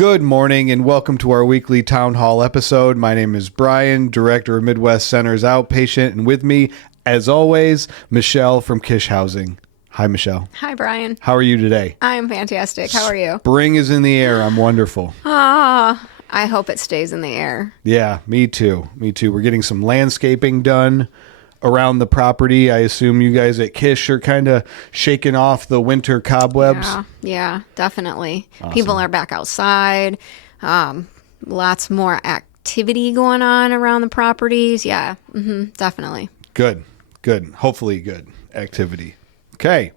Good morning and welcome to our weekly Town Hall episode. My name is Brian, Director of Midwest Centers Outpatient, and with me, as always, Michelle from Kish Housing. Hi, Michelle. Hi, Brian. How are you today? I'm fantastic. How are you? Spring is in the air. I'm wonderful. I hope it stays in the air. Yeah, me too. Me too. We're getting some landscaping done around the property. I assume you guys at Kish are kind of shaking off the winter cobwebs. Yeah, definitely. Awesome. People are back outside. Lots more activity going on around the properties. Yeah, definitely. Good. Hopefully good activity. Okay.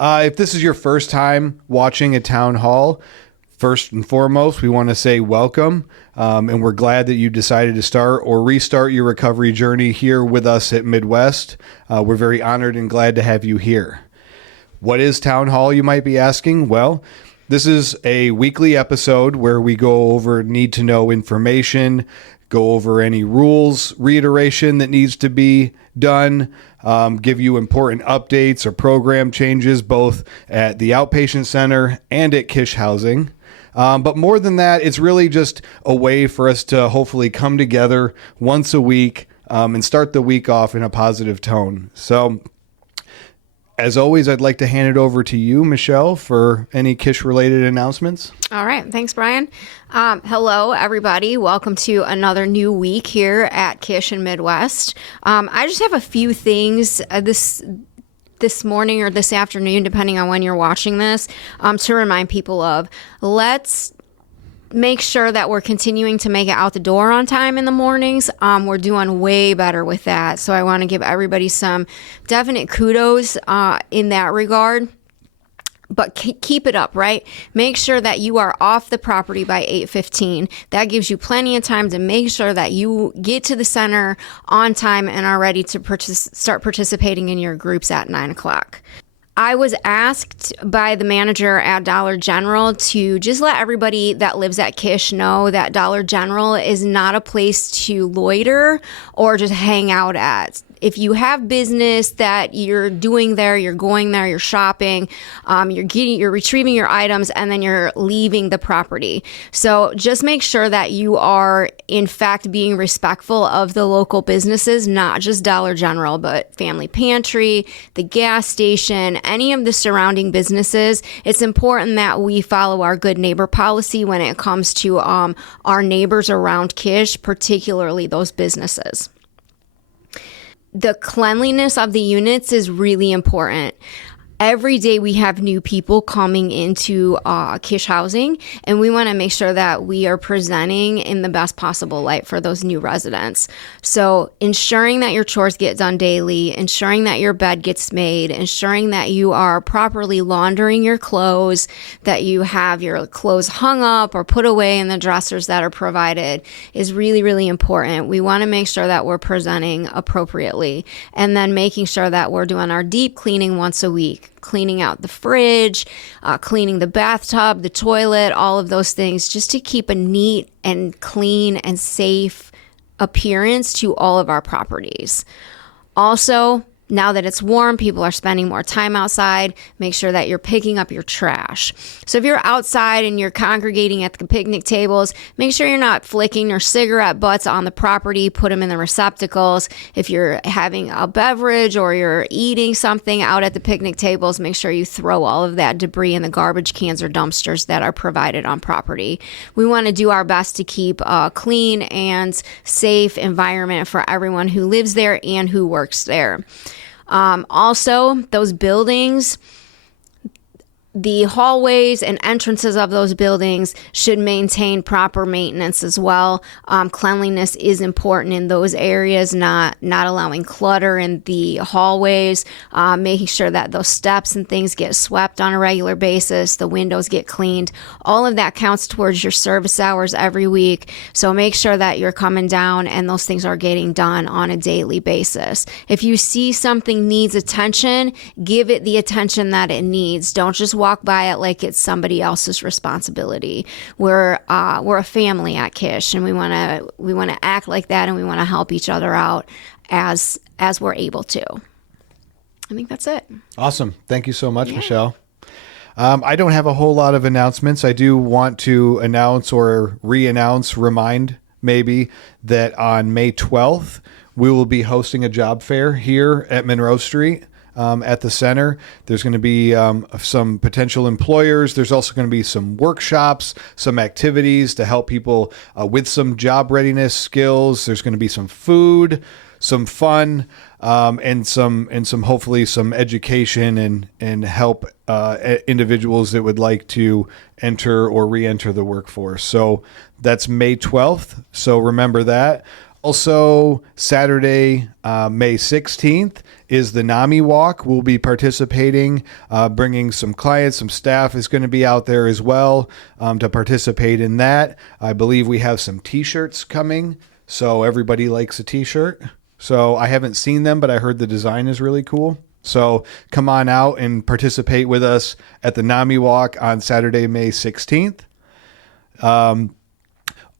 If this is your first time watching a town hall, first and foremost, we want to say welcome, and we're glad that you decided to start or restart your recovery journey here with us at Midwest. We're very honored and glad to have you here. What is Town Hall, you might be asking? Well, this is a weekly episode where we go over need-to-know information, go over any rules, reiteration that needs to be done, give you important updates or program changes both at the outpatient center and at Kish Housing. But more than that, it's really just a way for us to hopefully come together once a week and start the week off in a positive tone. So, as always, I'd like to hand it over to you, Michelle, for any Kish-related announcements. All right. Thanks, Brian. Hello, everybody. Welcome to another new week here at Kish and Midwest. I just have a few things this morning or this afternoon, depending on when you're watching this, to remind people of. Let's make sure that we're continuing to make it out the door on time in the mornings. We're doing way better with that. So I want to give everybody some definite kudos in that regard. But keep it up, right? Make sure that you are off the property by 8:15. That gives you plenty of time to make sure that you get to the center on time and are ready to start participating in your groups at 9 o'clock. I was asked by the manager at Dollar General to just let everybody that lives at Kish know that Dollar General is not a place to loiter or just hang out at. If you have business that you're doing there, you're going there, you're shopping, you're retrieving your items, and then you're leaving the property. So just make sure that you are, in fact, being respectful of the local businesses, not just Dollar General, but Family Pantry, the gas station, any of the surrounding businesses. It's important that we follow our good neighbor policy when it comes to our neighbors around Kish, particularly those businesses. The cleanliness of the units is really important. Every day we have new people coming into Kish Housing, and we want to make sure that we are presenting in the best possible light for those new residents. So ensuring that your chores get done daily, ensuring that your bed gets made, ensuring that you are properly laundering your clothes, that you have your clothes hung up or put away in the dressers that are provided is really, really important. We want to make sure that we're presenting appropriately, and then making sure that we're doing our deep cleaning once a week. Cleaning out the fridge, cleaning the bathtub, the toilet, all of those things, just to keep a neat and clean and safe appearance to all of our properties. Also, now that it's warm, people are spending more time outside. Make sure that you're picking up your trash. So if you're outside and you're congregating at the picnic tables, make sure you're not flicking your cigarette butts on the property. Put them in the receptacles. If you're having a beverage or you're eating something out at the picnic tables, make sure you throw all of that debris in the garbage cans or dumpsters that are provided on property. We want to do our best to keep a clean and safe environment for everyone who lives there and who works there. Also, those buildings, the hallways and entrances of those buildings should maintain proper maintenance as well. Cleanliness is important in those areas, not allowing clutter in the hallways, making sure that those steps and things get swept on a regular basis, the windows get cleaned. All of that counts towards your service hours every week. So make sure that you're coming down and those things are getting done on a daily basis. If you see something needs attention, give it the attention that it needs. Don't just walk by it like it's somebody else's responsibility. We're a family at Kish, and we want to act like that, and we want to help each other out as we're able to. I think that's it. Awesome. Thank you so much, Michelle. I don't have a whole lot of announcements. I do want to announce or remind maybe that on May 12th, we will be hosting a job fair here at Monroe Street. At the center, there's going to be some potential employers. There's also going to be some workshops, some activities to help people with some job readiness skills. There's going to be some food, some fun, and some hopefully some education and help individuals that would like to enter or re-enter the workforce. So that's May 12th. So remember that. Also, Saturday, May 16th is the NAMI Walk. We'll be participating, bringing some clients, some staff is going to be out there as well to participate in that. I believe we have some T-shirts coming, so everybody likes a T-shirt. So I haven't seen them, but I heard the design is really cool. So come on out and participate with us at the NAMI Walk on Saturday, May 16th.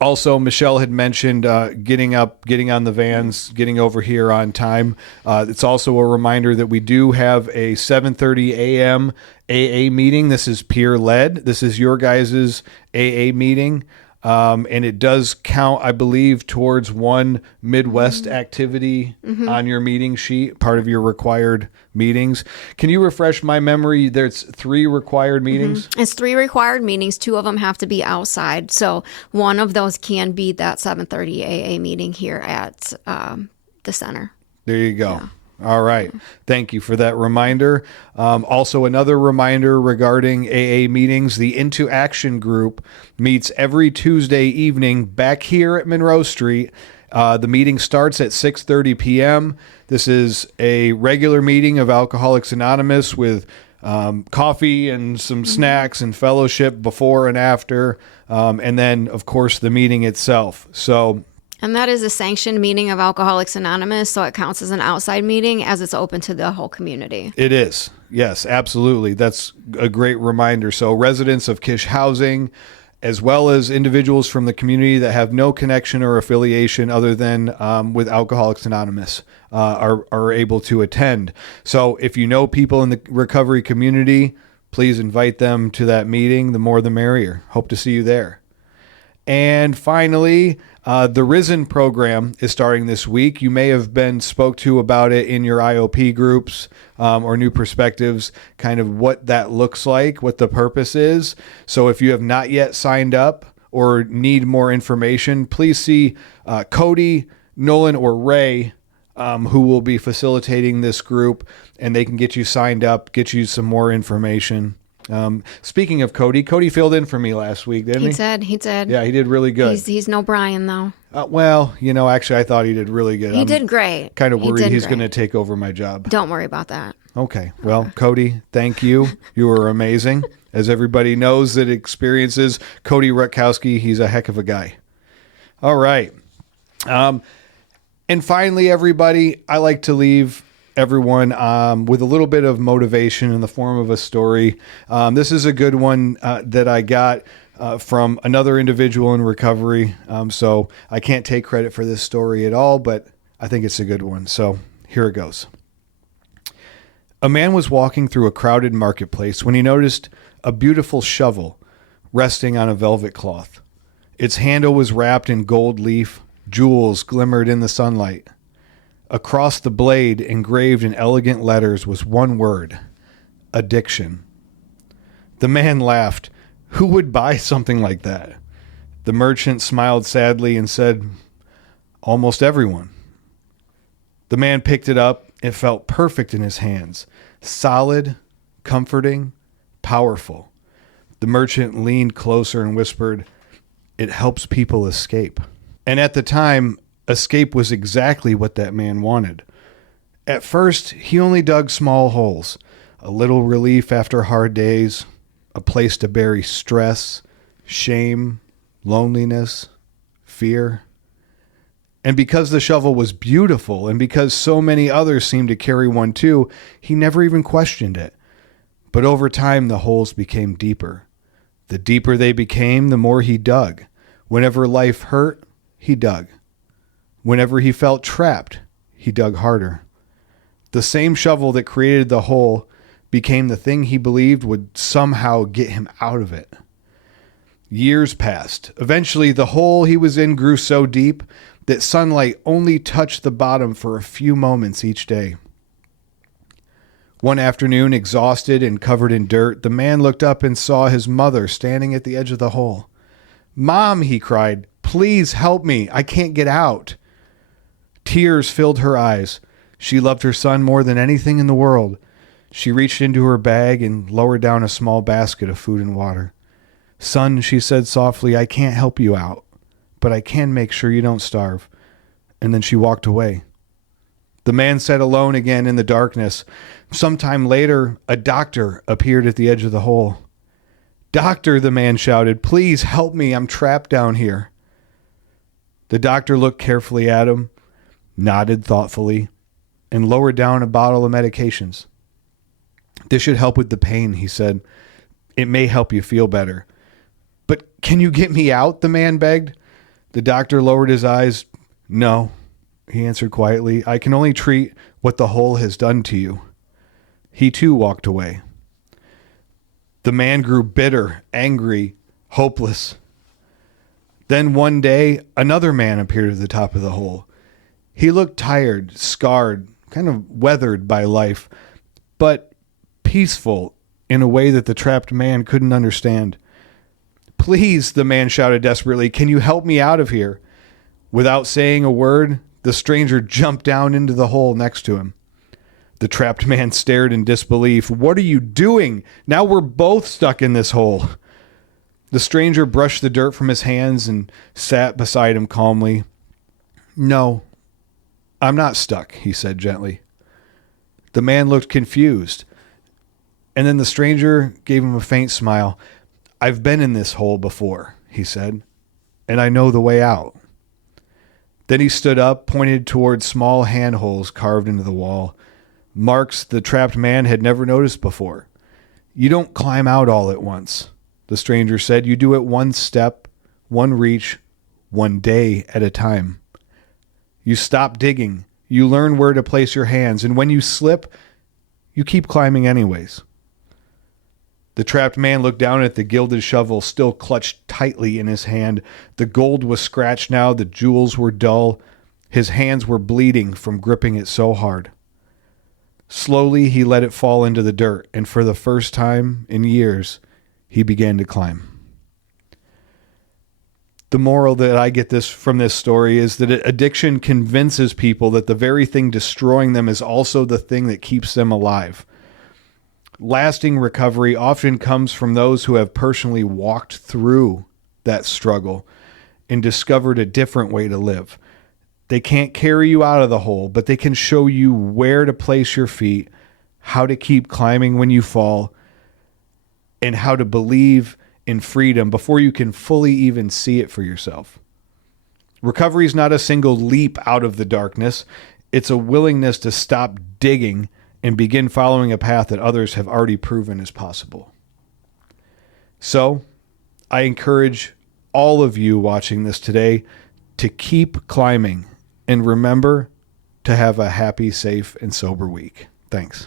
Also, Michelle had mentioned getting on the vans, getting over here on time. It's also a reminder that we do have a 7:30 a.m. AA meeting. This is peer-led. This is your guys' AA meeting. And it does count, I believe, towards one Midwest activity on your meeting sheet, part of your required meetings. Can you refresh my memory? There's 3 required meetings? It's 3 required meetings. 2 of them have to be outside. So one of those can be that 7:30 AA meeting here at the center. There you go. Yeah. All right. Thank you for that reminder. Also, another reminder regarding AA meetings, the Into Action group meets every Tuesday evening back here at Monroe Street. The meeting starts at 6:30 p.m. This is a regular meeting of Alcoholics Anonymous with coffee and some snacks and fellowship before and after. And then, of course, the meeting itself. And that is a sanctioned meeting of Alcoholics Anonymous, so it counts as an outside meeting as it's open to the whole community. It is. Yes, absolutely. That's a great reminder. So residents of Kish Housing, as well as individuals from the community that have no connection or affiliation other than with Alcoholics Anonymous, are able to attend. So if you know people in the recovery community, please invite them to that meeting. The more the merrier. Hope to see you there. And finally, the Risen program is starting this week. You may have been spoke to about it in your IOP groups or New Perspectives, kind of what that looks like, what the purpose is. So if you have not yet signed up or need more information, please see Cody, Nolan, or Ray, who will be facilitating this group, and they can get you signed up, get you some more information. Speaking of Cody filled in for me last week, didn't he? He did. Yeah, he did really good. He's no Brian, though. Well, actually, I thought he did really good. He did great. Kind of worried he's going to take over my job. Don't worry about that. Okay. Well, Cody, thank you. You were amazing. As everybody knows that experiences Cody Rutkowski, he's a heck of a guy. All right. And finally, everybody, I like to leave everyone with a little bit of motivation in the form of a story. This is a good one that I got from another individual in recovery. So I can't take credit for this story at all, but I think it's a good one. So here it goes. A man was walking through a crowded marketplace when he noticed a beautiful shovel resting on a velvet cloth. Its handle was wrapped in gold leaf. Jewels glimmered in the sunlight. Across the blade, engraved in elegant letters, was one word: addiction. The man laughed. Who would buy something like that? The merchant smiled sadly and said, almost everyone. The man picked it up. It felt perfect in his hands. Solid, comforting, powerful. The merchant leaned closer and whispered, it helps people escape. And at the time, escape was exactly what that man wanted. At first, he only dug small holes, a little relief after hard days, a place to bury stress, shame, loneliness, fear. And because the shovel was beautiful, and because so many others seemed to carry one too, he never even questioned it. But over time, the holes became deeper. The deeper they became, the more he dug. Whenever life hurt, he dug. Whenever he felt trapped, he dug harder. The same shovel that created the hole became the thing he believed would somehow get him out of it. Years passed. Eventually, the hole he was in grew so deep that sunlight only touched the bottom for a few moments each day. One afternoon, exhausted and covered in dirt, the man looked up and saw his mother standing at the edge of the hole. "Mom," he cried, "please help me. I can't get out." Tears filled her eyes. She loved her son more than anything in the world. She reached into her bag and lowered down a small basket of food and water. "Son," she said softly, "I can't help you out, but I can make sure you don't starve." And then she walked away. The man sat alone again in the darkness. Sometime later, a doctor appeared at the edge of the hole. "Doctor," the man shouted, "please help me. I'm trapped down here." The doctor looked carefully at him, nodded thoughtfully, and lowered down a bottle of medications. "This should help with the pain," he said. "It may help you feel better." "But can you get me out?" the man begged. The doctor lowered his eyes. "No," he answered quietly. "I can only treat what the hole has done to you." He too walked away. The man grew bitter, angry, hopeless. Then one day, another man appeared at the top of the hole. He looked tired, scarred, kind of weathered by life, but peaceful in a way that the trapped man couldn't understand. "Please," the man shouted desperately, "can you help me out of here?" Without saying a word, the stranger jumped down into the hole next to him. The trapped man stared in disbelief. "What are you doing? Now we're both stuck in this hole." The stranger brushed the dirt from his hands and sat beside him calmly. "No, I'm not stuck," he said gently. The man looked confused, and then the stranger gave him a faint smile. "I've been in this hole before," he said, "and I know the way out." Then he stood up, pointed toward small handholds carved into the wall, marks the trapped man had never noticed before. "You don't climb out all at once," the stranger said. "You do it one step, one reach, one day at a time. You stop digging, you learn where to place your hands, and when you slip, you keep climbing anyways." The trapped man looked down at the gilded shovel still clutched tightly in his hand. The gold was scratched now, the jewels were dull. His hands were bleeding from gripping it so hard. Slowly, he let it fall into the dirt, and for the first time in years, he began to climb. The moral that I get from this story is that addiction convinces people that the very thing destroying them is also the thing that keeps them alive. Lasting recovery often comes from those who have personally walked through that struggle and discovered a different way to live. They can't carry you out of the hole, but they can show you where to place your feet, how to keep climbing when you fall, and how to believe in freedom before you can fully even see it for yourself. Recovery is not a single leap out of the darkness. It's a willingness to stop digging and begin following a path that others have already proven is possible. So, I encourage all of you watching this today to keep climbing and remember to have a happy, safe, and sober week. Thanks.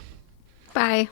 Bye.